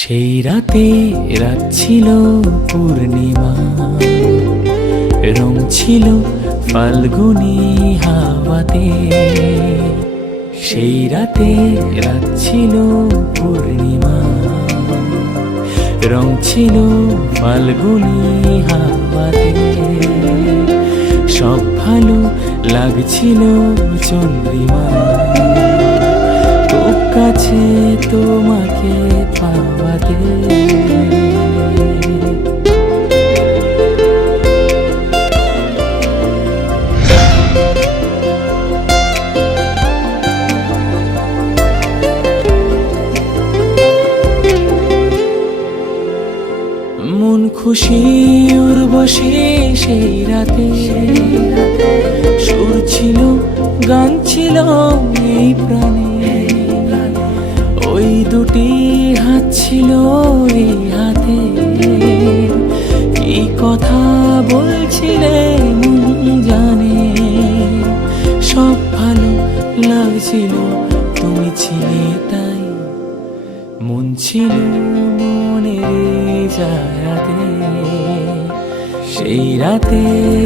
সেই রাতে রাত ছিল পূর্ণিমা, রং ছিল ফাল্গুনী হাওয়াতে। সেই রাতে রাত ছিল পূর্ণিমা, রং ছিল ফাল্গুনী হাওয়াতে। সব ভালো লাগছিল চন্দ্রিমা, খুব কাছে তোমাকে পাওয়াতে। মন খুশি উর্বশী সেই রাতে, সুর ছিল গান ছিল এই প্রাণে। ওই দুটি হাত ছিল এই হাতে, কি কথা বলছিলে মন জানে। সব ভালো লাগছিল তুমি ছিলে তাই, মন ছিল মনের জায়গাতে। সেই রাতে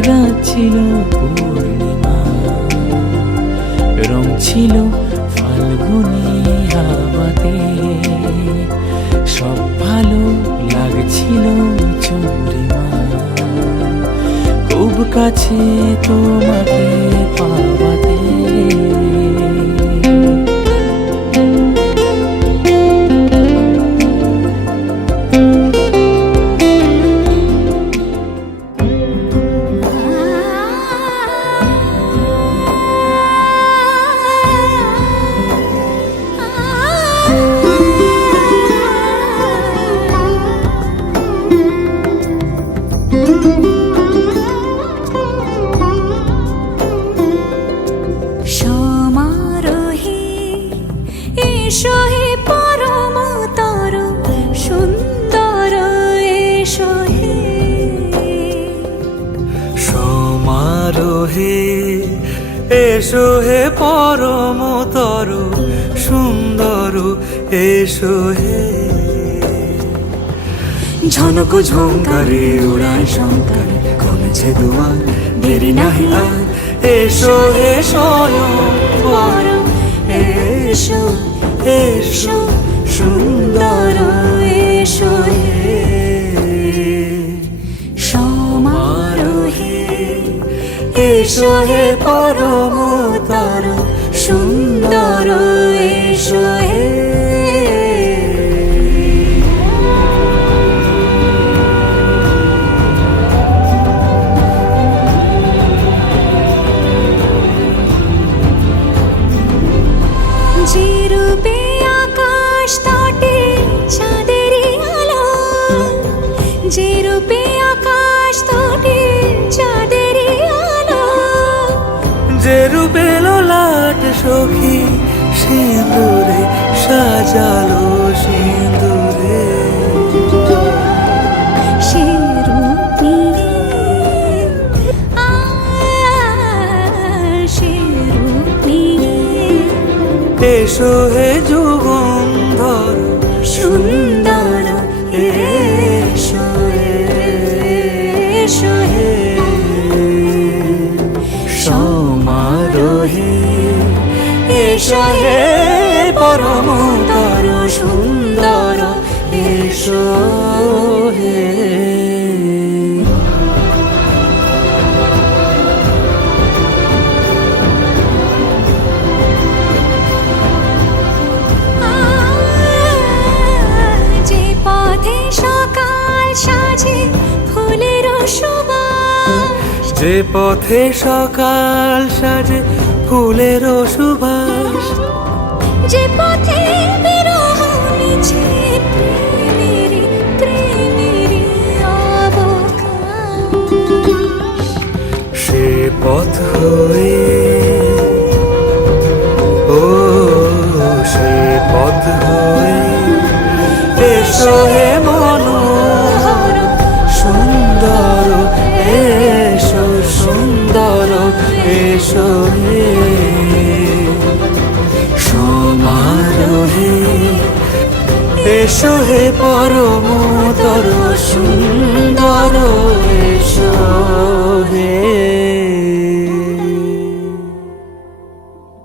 রাত ছিল পূর্ণিমা, রং ছিল ফাল্গুনী হাওয়াতে। সব ভালো লাগছিল চন্দ্রিমা, খুব কাছে তোমাকে পাওয়াতে। এসো হে পরমতর সুন্দর, এসো হে। ঝনক ঝঙ্কারে উড়ায় শঙ্কর, কমেছে দুয়ার দেরি নাহি আর। এসো হে স্বয়ং পরম, এসো এসো সুন্দর, এসো হে সমারোহে। এসো হে পরমতর সুন্দর, এসো হে। যে রূপে আকাশ তটে চাঁদেরই আলো, যে রূপে আকাশ তটে চাঁদেরই আলো। যে রূপে ললাট সখী সিঁদুরে সাজালো সিঁদুরে। সে রূপ নিয়ে এসো হে যুগন্ধর সুন্দর এসো এসো হে সমারোহে এসো হে পরমতর সুন্দর এসো হে। যে পথে সকাল সাজে ফুলের সুবাস, যে পথে সকাল সাজে ফুলের সুবাস, যে পথে বিরহ মিছে প্রেমেরই প্রেমেরই অবকাশ, সে পথ হয়ে ও সে পথ হয়ে এসো হে মনোহর সুন্দর এসো সুন্দর এসো হে সমারোহে এসো হে পরমতর সুন্দর এসো।